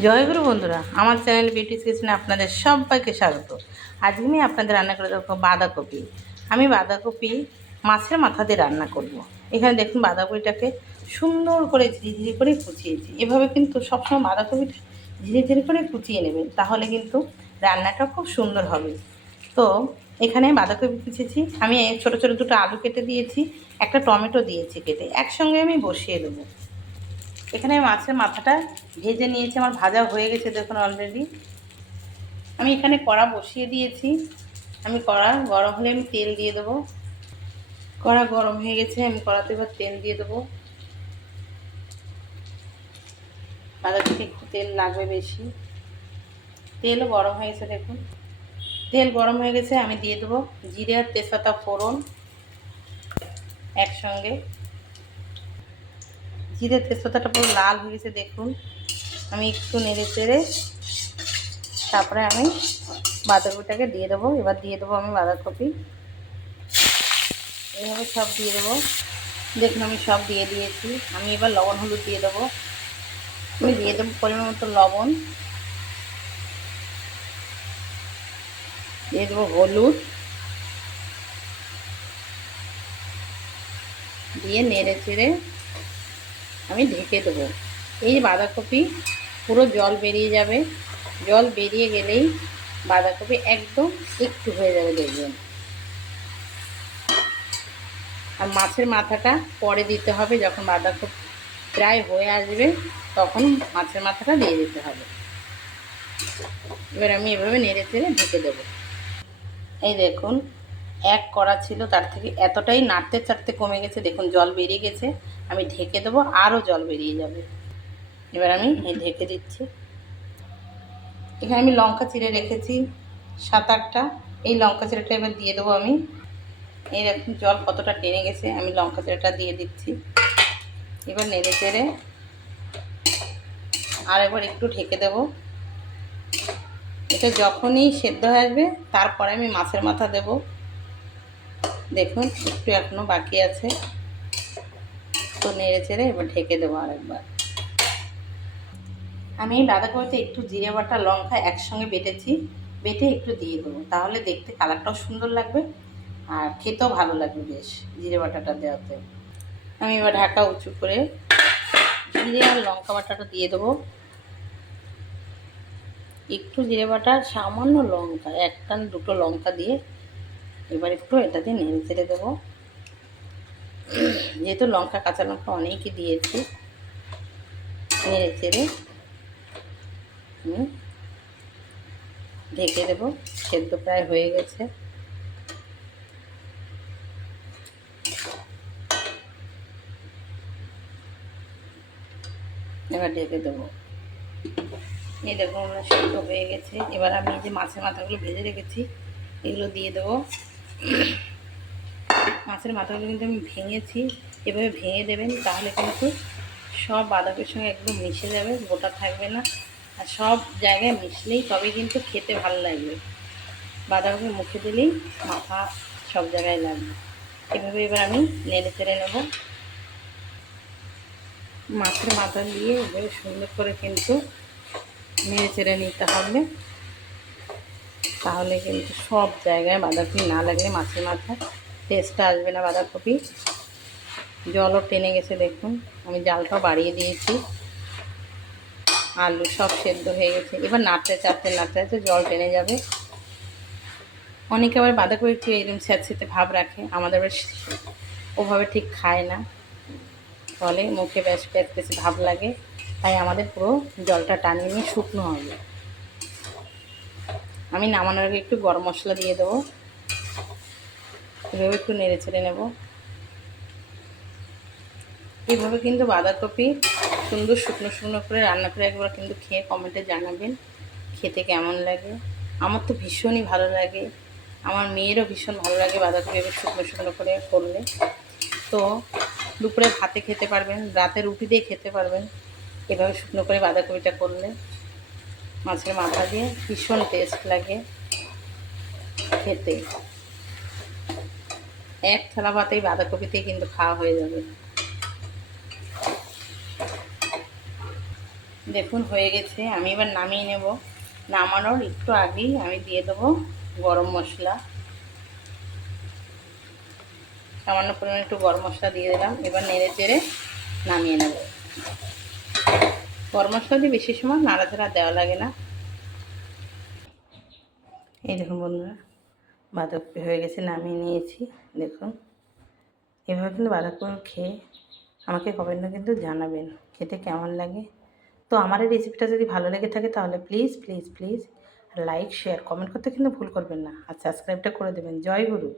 জয়গুরু বন্ধুরা, আমার channel beauty কিচেনে আপনাদের সবাইকে স্বাগত। আজকে আমি আপনাদের রান্না করে দেবো বাঁধাকপি। আমি বাঁধাকপি মাছের মাথা দিয়ে রান্না করব। এখানে দেখুন বাঁধাকপিটাকে সুন্দর করে ঝিরিঝিরি করে কুচিয়েছি। এভাবে কিন্তু সবসময় বাঁধাকপিটা ধীরে করে কুচিয়ে নেবেন, তাহলে কিন্তু রান্নাটা খুব সুন্দর হবে। তো এখানে বাঁধাকপি কুচিয়েছি। আমি ছোটো ছোটো দুটো আলু কেটে দিয়েছি, একটা টমেটো দিয়েছি কেটে। একসঙ্গে আমি বসিয়ে দেবো। এখানে মাছের মাথাটা ভেজে নিয়েছি, আমার ভাজা হয়ে গেছে দেখুন অলরেডি আমি এখানে কড়া বসিয়ে দিয়েছি। আমি কড়া গরম হলে আমি তেল দিয়ে দেবো। কড়া গরম হয়ে গেছে, আমি কড়াতে এবার তেল দিয়ে দেবো। বাজারটিতে একটু তেল লাগবে বেশি। তেলও গরম হয়ে গেছে দেখুন। তেল গরম হয়ে গেছে, আমি দিয়ে দেবো জিরে আর তেজপাতা ফোড়ন একসঙ্গে। জিরে তেজপাতাটা পুরো লাল হয়ে গেছে, দেখুন। আমি একটু নেড়ে চেড়ে তারপরে আমি বাঁধাকপিটাকে দিয়ে দেবো। এবার দিয়ে দেবো আমি বাঁধাকপি। এইভাবে সব দিয়ে দেবো। দেখুন, আমি সব দিয়ে দিয়েছি। আমি এবার লবণ, হলুদ দিয়ে দেবো। আমি দিয়ে দেবো পরিমাণ মতো লবণ। দিয়ে দেবো হলুদ। দিয়ে নেড়ে চেড়ে আমি ঢেকে দেবো। এই বাঁধাকপি, পুরো জল বেরিয়ে যাবে। জল বেরিয়ে গেলেই বাঁধাকপি একদম একটু হয়ে যাবে দেখবেন। আর মাছের মাথাটা পরে দিতে হবে, যখন বাঁধাকপি প্রায় হয়ে আসবে, তখন মাছের মাথাটা দিয়ে দিতে হবে। এবার আমি এভাবে নেড়ে চেড়ে ঢেকে দেবো। এই দেখুন, এক করা ছিল, তার থেকে এতটাই নাড়তে চাড়তে কমে গেছে। দেখুন, জল বেরিয়ে গেছে। আমি ঢেকে দেবো আরও জল বেরিয়ে যাবে। এবার আমি ঢেকে দিচ্ছি। এখানে আমি লঙ্কা চিড়ে রেখেছি, সাত আটটা। এই লঙ্কা চিড়েটা এবার দিয়ে দেবো আমি। এই দেখুন, জল কতটা টেনে গেছে, আমি লঙ্কা চিড়েটা দিয়ে দিচ্ছি। এবার নেড়ে চেড়ে আর একবার একটু ঢেকে দেবো। এটা যখনই সেদ্ধ হয়ে আসবে, তারপরে আমি মাছের মাথা দেব। দেখুন, একটু এখনও বাকি আছে। তো নেড়ে চেড়ে এবার ঢেকে দেবো আরেকবার। আমি বাঁধাকপিতে একটু জিরে বাটা লঙ্কা একসঙ্গে বেটেছি, বেটে একটু দিয়ে দেবো। তাহলে দেখতে কালারটাও সুন্দর লাগবে আর খেতেও ভালো লাগবে বেশ জিরে বাটাটা দেওয়াতে। আমি এবার ঢাকা উঁচু করে জিরে আর লঙ্কা বাটাটা দিয়ে দেবো। একটু জিরে বাটা, সামান্য লঙ্কা এক কান দুটো লঙ্কা দিয়ে এবার একটু এটা দিয়ে নেড়ে চেড়ে দেবো। যেহেতু লঙ্কা, কাঁচা লঙ্কা অনেকই দিয়েছি। নেড়ে চেড়ে আমি ঢেকে দেবো। সেদ্ধ প্রায় হয়ে গেছে। এবার ঢেকে দেবো। এই দেখুন আমরা সেদ্ধ হয়ে গেছে। এবার আমি যে মাছের মাথাগুলো ভেজে রেখেছি, এগুলো দিয়ে দেবো। মাছের মাথাগুলো কিন্তু আমি ভেঙেছি। এভাবে ভেঙে দেবেন তাহলে কিন্তু সব বাঁধাকপির সঙ্গে একদম মিশে যাবে, গোটা থাকবে না। আর সব জায়গায় মিশলেই তবে কিন্তু খেতে ভালো লাগবে। বাঁধাকপি মুখে দিলেই মাথা সব জায়গায় লাগবে। এভাবে এবার আমি নেড়ে চেড়ে নেব। মাছের মাথা দিয়ে এভাবে সুন্দর করে কিন্তু নেড়ে চেড়ে নিতে হবে। তাহলে কিন্তু সব জায়গায় বাঁধাকপি না লাগলে মাছের মাথা টেস্টটা আসবে না বাঁধাকপি। জলও টেনে গেছে, দেখুন। আমি জালটাও বাড়িয়ে দিয়েছি। আলু সব সেদ্ধ হয়ে গেছে। এবার নাড়তে, চাড়তে নাড়তে, চাড়তে জল টেনে যাবে। অনেকে আবার বাঁধাকপি একটু এরকম স্যাঁতস্যাঁতে ভাব রাখে। আমাদের ওভাবে ঠিক খায় না। ফলে মুখে বেশ পেঁচপেচে ভাব লাগে। তাই আমাদের পুরো জলটা টানিয়ে নিয়ে শুকনো হবে আমি নামানোর আগে একটু গরম মশলা দিয়ে দেবো। এভাবে একটু নেড়ে ছেড়ে নেব। এইভাবে কিন্তু বাঁধাকপি সুন্দর শুকনো শুকনো করে রান্না করে একবার কিন্তু খেয়ে কমেন্টে জানাবেন, খেতে কেমন লাগে? আমার তো ভীষণই ভালো লাগে। আমার মেয়েরও ভীষণ ভালো লাগে বাঁধাকপি এবার শুকনো শুকনো করে করলে। তো দুপুরে ভাতে খেতে পারবেন, রাতে রুটি দিয়ে খেতে পারবেন। এভাবে শুকনো করে বাঁধাকপিটা করলে মাছের মাথা দিয়ে ভীষণ টেস্ট লাগে খেতে। এক থালা ভাতেই বাঁধাকপিতেই কিন্তু খাওয়া হয়ে যাবে। দেখুন, হয়ে গেছে। আমি এবার নামিয়ে নেব। নামানোর একটু আগেই আমি দিয়ে দেবো গরম মশলা। সামান্য পরিমাণে একটু গরম মশলা দিয়ে দিলাম। এবার নেড়ে চেড়ে নামিয়ে নেব। গরম মশলা দিয়ে বেশি সময় নাড়াচাড়া দেওয়া লাগে না। এই দেখুন বন্ধুরা। বাঁধাকপি হয়ে গেছে, নামিয়ে নিয়েছি। দেখুন, এভাবে কিন্তু বাঁধাকপি খেয়ে আমাকে কমেন্টে কিন্তু জানাবেন, খেতে কেমন লাগে। তো আমার এই রেসিপিটা যদি ভালো লেগে থাকে তাহলে please please please like share comment করতে কিন্তু ভুল করবেন না। আর সাবস্ক্রাইবটা করে দেবেন। জয় গুরু।